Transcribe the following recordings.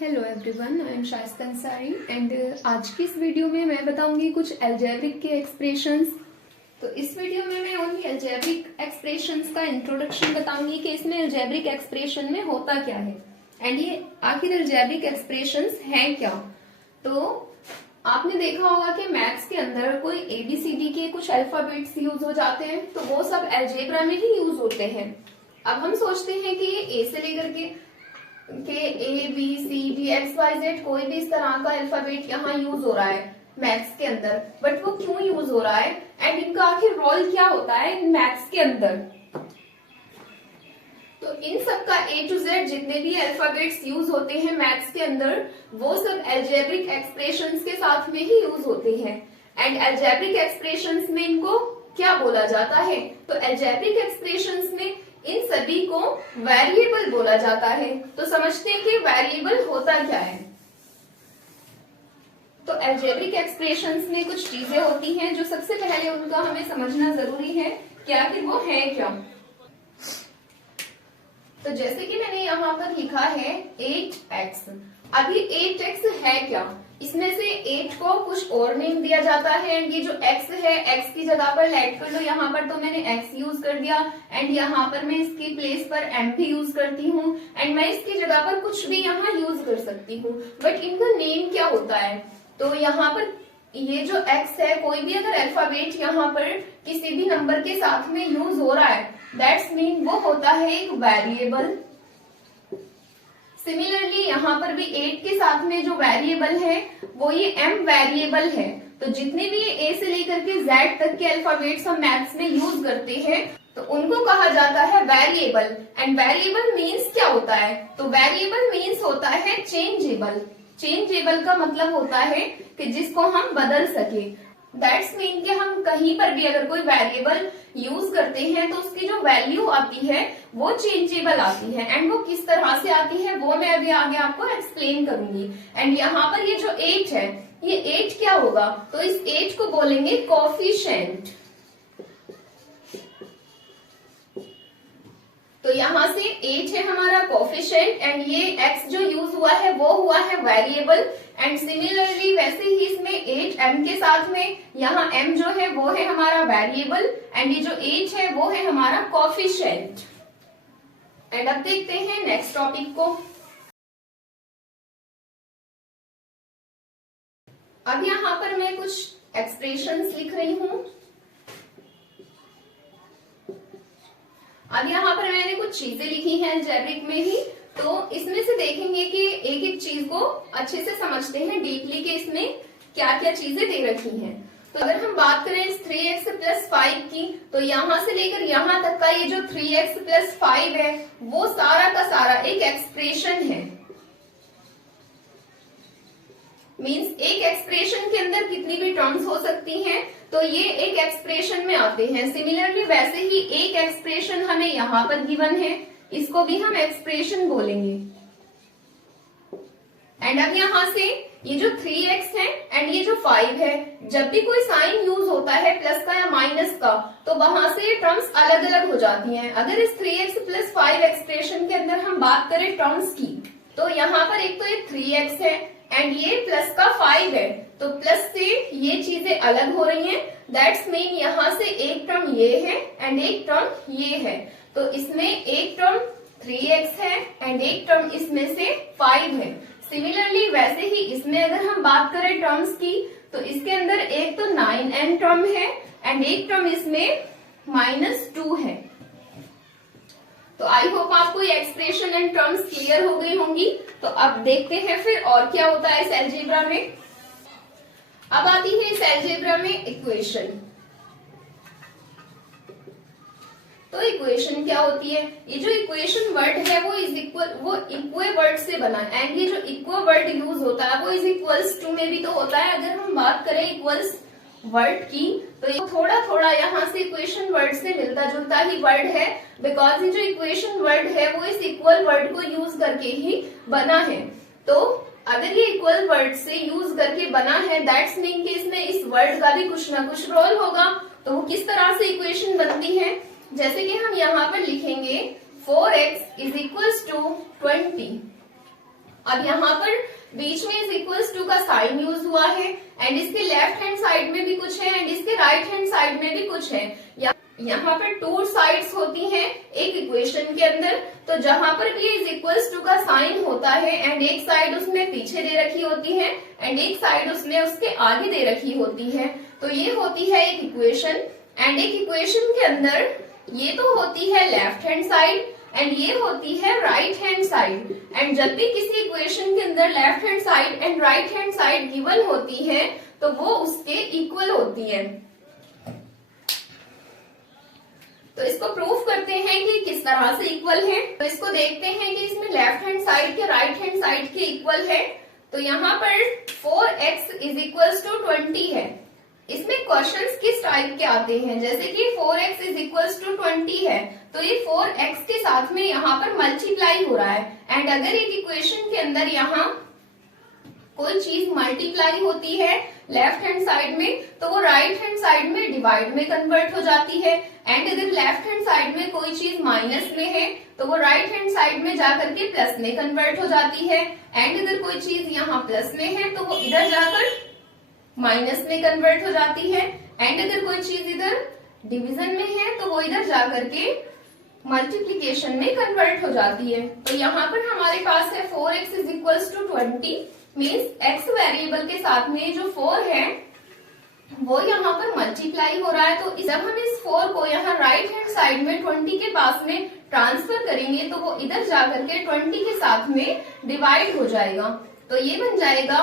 Hello everyone, I am Shaista Ansari and आज की इस वीडियो में मैं बताऊंगी कुछ अलजेब्रिक के एक्सप्रेशंस। तो इस वीडियो में मैं ओनली अलजेब्रिक एक्सप्रेशंस का इंट्रोडक्शन बताऊंगी कि इसमें अलजेब्रिक एक्सप्रेशन में होता क्या है एंड ये आखिर अलजेब्रिक एक्सप्रेशंस हैं क्या। तो आपने देखा होगा कि मैथ्स के अंदर कोई ABCD के कुछ अल्फाबेट्स यूज हो जाते हैं, तो वो सब अलजेब्रा में ही यूज होते हैं। अब हम सोचते हैं कि ये A से लेकर के ABCD XYZ कोई भी इस तरह का अल्फाबेट यहाँ यूज हो रहा है मैथ्स के अंदर, बट वो क्यों यूज हो रहा है एंड इनका आखिर रोल क्या होता है मैथ्स के अंदर। तो इन सब का A to Z जितने भी अल्फाबेट्स यूज होते हैं मैथ्स के अंदर, वो सब अलजेब्रिक एक्सप्रेशंस के साथ में ही यूज होते हैं। एंड अलजेब्रिक एक्सप्रेशंस में इनको क्या बोला जाता है? तो अलजेब्रिक एक्सप्रेशंस में इन सभी को वेरिएबल बोला जाता है। तो समझते हैं कि वेरिएबल होता क्या है। तो अलजेब्रिक एक्सप्रेशंस में कुछ चीजें होती हैं जो सबसे पहले उनका हमें समझना जरूरी है कि आखिर वो है क्या। तो जैसे कि मैंने यहाँ पर लिखा है 8x। अभी 8x है क्या? इसमें से 8 को कुछ और नेम दिया जाता है एंड ये जो x है, x की जगह पर लेट कर लो। यहाँ पर तो मैंने x यूज कर दिया एंड यहाँ पर मैं इसकी प्लेस पर m भी यूज करती हूँ एंड मैं इसकी जगह पर कुछ भी यहाँ यूज कर सकती हूँ, बट इनका नेम क्या होता है? तो यहाँ पर ये जो x है, कोई भी अगर अल्फाबेट यहाँ पर किसी भी नंबर के साथ में यूज हो रहा है, दैट्स मीन वो होता है एक वेरिएबल। सिमिलरली यहाँ पर भी 8 के साथ में जो वेरिएबल है वो ये m वेरिएबल है। तो जितने भी ये A से लेकर के Z तक के अल्फाबेट्स हम मैथ्स में यूज करते हैं, तो उनको कहा जाता है वेरिएबल। एंड वेरिएबल मीन्स क्या होता है? तो वेरिएबल मीन्स होता है चेंजेबल। चेंजेबल का मतलब होता है कि जिसको हम बदल सके। दैट्स मीन कि हम कहीं पर भी अगर कोई वेरिएबल यूज करते हैं तो उसकी जो वैल्यू आती है वो चेंजेबल आती है। एंड वो किस तरह से आती है वो मैं अभी आगे आपको एक्सप्लेन करूंगी। एंड यहाँ पर ये जो 8 है, ये 8 क्या होगा? तो इस 8 को बोलेंगे कोफिशिएंट। तो यहाँ से 8 है हमारा कोफिशिएंट एंड ये x जो यूज हुआ है वो हुआ है वेरिएबल। एंड सिमिलरली वैसे ही इसमें 8m के साथ में यहाँ m जो है वो है हमारा वेरिएबल एंड ये जो 8 है वो है हमारा कोफिशिएंट। एंड अब देखते हैं नेक्स्ट टॉपिक को। अब यहाँ पर मैं कुछ एक्सप्रेशंस लिख रही हूँ। अब यहाँ पर मैंने कुछ चीजें लिखी हैं अलजेब्रिक में ही, तो इसमें से देखेंगे कि एक एक चीज को अच्छे से समझते हैं डीपली कि इसमें क्या क्या चीजें दे रखी हैं। तो अगर हम बात करें इस 3x + 5 की, तो यहाँ से लेकर यहाँ तक का ये जो 3x + 5 है वो सारा का सारा एक एक्सप्रेशन है। मीन्स एक एक्सप्रेशन के अंदर कितनी भी टर्म्स हो सकती हैं, तो ये एक एक्सप्रेशन में आते हैं। सिमिलरली वैसे ही एक एक्सप्रेशन हमें यहाँ पर गिवन है, इसको भी हम एक्सप्रेशन बोलेंगे। एंड अब यहाँ से ये जो 3x है एंड ये जो 5 है, जब भी कोई साइन यूज होता है प्लस का या माइनस का, तो वहां से ये टर्म्स अलग अलग हो जाती हैं। अगर इस 3x + 5 एक्सप्रेशन के अंदर हम बात करें टर्म्स की, तो यहाँ पर एक तो ये 3x है एंड ये प्लस का 5 है, तो प्लस से ये चीजें अलग हो रही हैं। दैट्स मीन यहाँ से एक टर्म ये है एंड एक टर्म ये है। तो इसमें एक टर्म 3x है एंड एक टर्म इसमें से 5 है। सिमिलरली वैसे ही इसमें अगर हम बात करें टर्म्स की, तो इसके अंदर एक तो 9n टर्म है एंड एक टर्म इसमें -2 है। तो आई होप आपको ये एक्सप्रेशन एंड टर्म्स क्लियर हो गई होंगी। तो अब देखते हैं फिर और क्या होता है इस अलजेब्रा में। अब आती है इस अलजेब्रा में इक्वेशन। तो इक्वेशन क्या होती है? ये जो इक्वेशन वर्ड है वो इक्वे वर्ड से बना है एंड ये जो इक्वे वर्ड यूज होता है वो =2 में भी तो होता है। अगर हम बात करें इक्वल्स वर्ड की, तो ये थोड़ा थोड़ा यहाँ से इक्वेशन वर्ड से मिलता जुलता ही वर्ड है, बिकॉज ये जो इक्वेशन वर्ड है वो इस इक्वल वर्ड को यूज करके ही बना है। तो अगर ये इक्वल वर्ड से यूज करके बना है, दैट्स मीन कि इसमें इस वर्ड का भी कुछ ना कुछ रोल होगा। तो वो किस तरह से इक्वेशन बनती है? जैसे कि हम यहाँ पर लिखेंगे 4x = 20। अब यहाँ पर बीच में इज इक्वल्स टू का साइन यूज हुआ है एंड इसके लेफ्ट हैंड साइड में भी कुछ है एंड इसके राइट हैंड साइड में भी कुछ है। यहाँ पर टू साइड्स होती हैं एक इक्वेशन के अंदर, तो जहां पर भी इज इक्वल्स टू का साइन होता है एंड एक साइड उसने पीछे दे रखी होती है एंड एक साइड उसने उसके आगे दे रखी होती है, तो ये होती है एक इक्वेशन। एंड एक इक्वेशन के अंदर ये तो होती है लेफ्ट हैंड साइड एंड ये होती है राइट हैंड साइड। एंड जब भी किसी इक्वेशन के अंदर left hand side and right hand side given होती है तो वो उसके इक्वल होती है। तो इसको प्रूफ करते हैं कि किस तरह से इक्वल है। तो इसको देखते हैं कि इसमें लेफ्ट हैंड साइड के राइट हैंड साइड के इक्वल है। तो यहाँ पर 4x इज इक्वल्स टू 20 है। इसमें क्वेश्चंस किस टाइप के आते हैं, जैसे कि 4x इज इक्वल्स टू 20 है तो ये 4x के साथ में यहाँ पर मल्टीप्लाई हो रहा है एंड अगर एक इक्वेशन के अंदर यहाँ कोई चीज मल्टीप्लाई होती है लेफ्ट हैंड साइड में तो वो राइट हैंड साइड में डिवाइड में कन्वर्ट हो जाती है एंड अगर लेफ्ट हैंड साइड में कोई चीज माइनस में है तो वो राइट हैंड साइड में जाकर के प्लस में कन्वर्ट हो जाती है एंड अगर कोई चीज यहाँ प्लस में है तो वो इधर जाकर माइनस में कन्वर्ट हो जाती है एंड अगर कोई चीज इधर डिवीजन में है तो वो इधर जाकर के मल्टीप्लीकेशन में कन्वर्ट हो जाती है। तो यहाँ पर हमारे पास है 4x is equals to 20 means x variable के साथ में जो 4 है वो यहाँ पर मल्टीप्लाई हो रहा है। तो जब हम इस 4 को यहाँ राइट हैंड साइड में 20 के पास में ट्रांसफर करेंगे तो वो इधर जाकर के 20 के साथ में डिवाइड हो जाएगा। तो ये बन जाएगा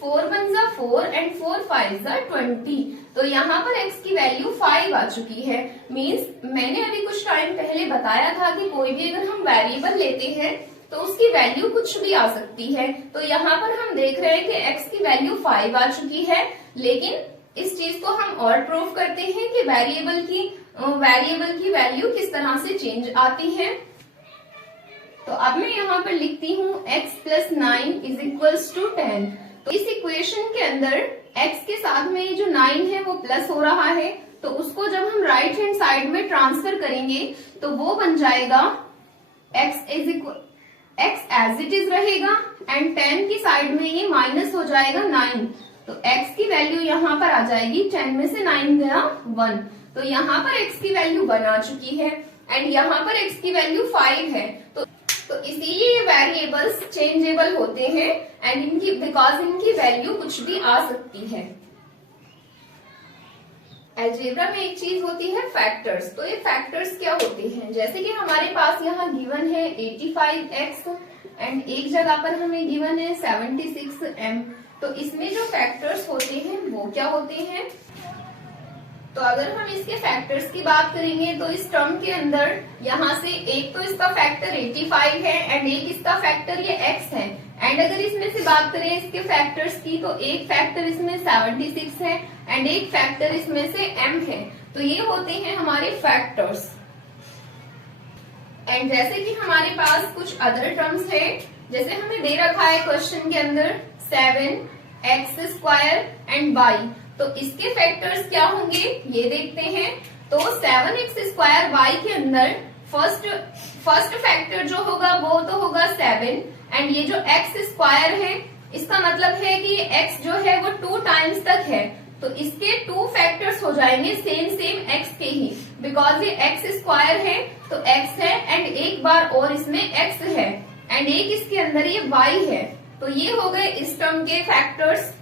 4 1 जा 4 एंड 4 5 जा 20। तो यहाँ पर x की वैल्यू 5 आ चुकी है। मीन्स मैंने अभी कुछ टाइम पहले बताया था कि कोई भी अगर हम वेरिएबल लेते हैं तो उसकी वैल्यू कुछ भी आ सकती है। तो यहाँ पर हम देख रहे हैं कि x की वैल्यू 5 आ चुकी है, लेकिन इस चीज को हम और प्रूव करते हैं कि वेरिएबल की वैल्यू किस तरह से चेंज आती है। तो अब मैं यहाँ पर लिखती हूँ x plus 9 is equals to 10। तो इस इक्वेशन के अंदर x के साथ में ये जो 9 है वो प्लस हो रहा है, तो उसको जब हम राइट हैंड साइड में ट्रांसफर करेंगे तो वो बन जाएगा x एज इट इज रहेगा एंड 10 की साइड में ये माइनस हो जाएगा 9। तो x की वैल्यू यहाँ पर आ जाएगी 10 में से 9 गया 1। तो यहाँ पर x की वैल्यू 1 आ चुकी है एंड यहाँ पर x की वैल्यू 5 है। तो इसीलिए ये वेरिएबल्स चेंजेबल होते हैं एंड बिकॉज इनकी वैल्यू कुछ भी आ सकती है। अलजेब्रा में एक चीज होती है फैक्टर्स। तो ये फैक्टर्स क्या होते हैं, जैसे कि हमारे पास यहाँ गिवन है 85x एंड एक जगह पर हमें गिवन है 76m। तो इसमें जो फैक्टर्स होते हैं वो क्या होते हैं। तो अगर हम इसके फैक्टर्स की बात करेंगे तो इस टर्म के अंदर यहाँ से एक तो इसका फैक्टर 85 है एंड एक इसका फैक्टर ये x है एंड अगर इसमें से बात करें इसके फैक्टर्स की तो एक फैक्टर इसमें 76 है एंड एक फैक्टर इसमें से m है। तो ये होते हैं हमारे फैक्टर्स। एंड जैसे कि हमारे पास कुछ अदर टर्म्स है, जैसे हमें दे रखा है क्वेश्चन के अंदर 7x² एंड y। तो इसके फैक्टर्स क्या होंगे ये देखते हैं। तो 7x² y के अंदर फर्स्ट फैक्टर जो होगा वो तो होगा 7 एंड ये जो x² है इसका मतलब है कि x जो है वो 2 टाइम्स तक है, तो इसके 2 फैक्टर्स हो जाएंगे सेम x के ही, बिकॉज ये x² है तो x है एंड एक बार और इसमें x है एंड एक इसके अंदर ये y है। तो ये हो गए इस टर्म के फैक्टर्स।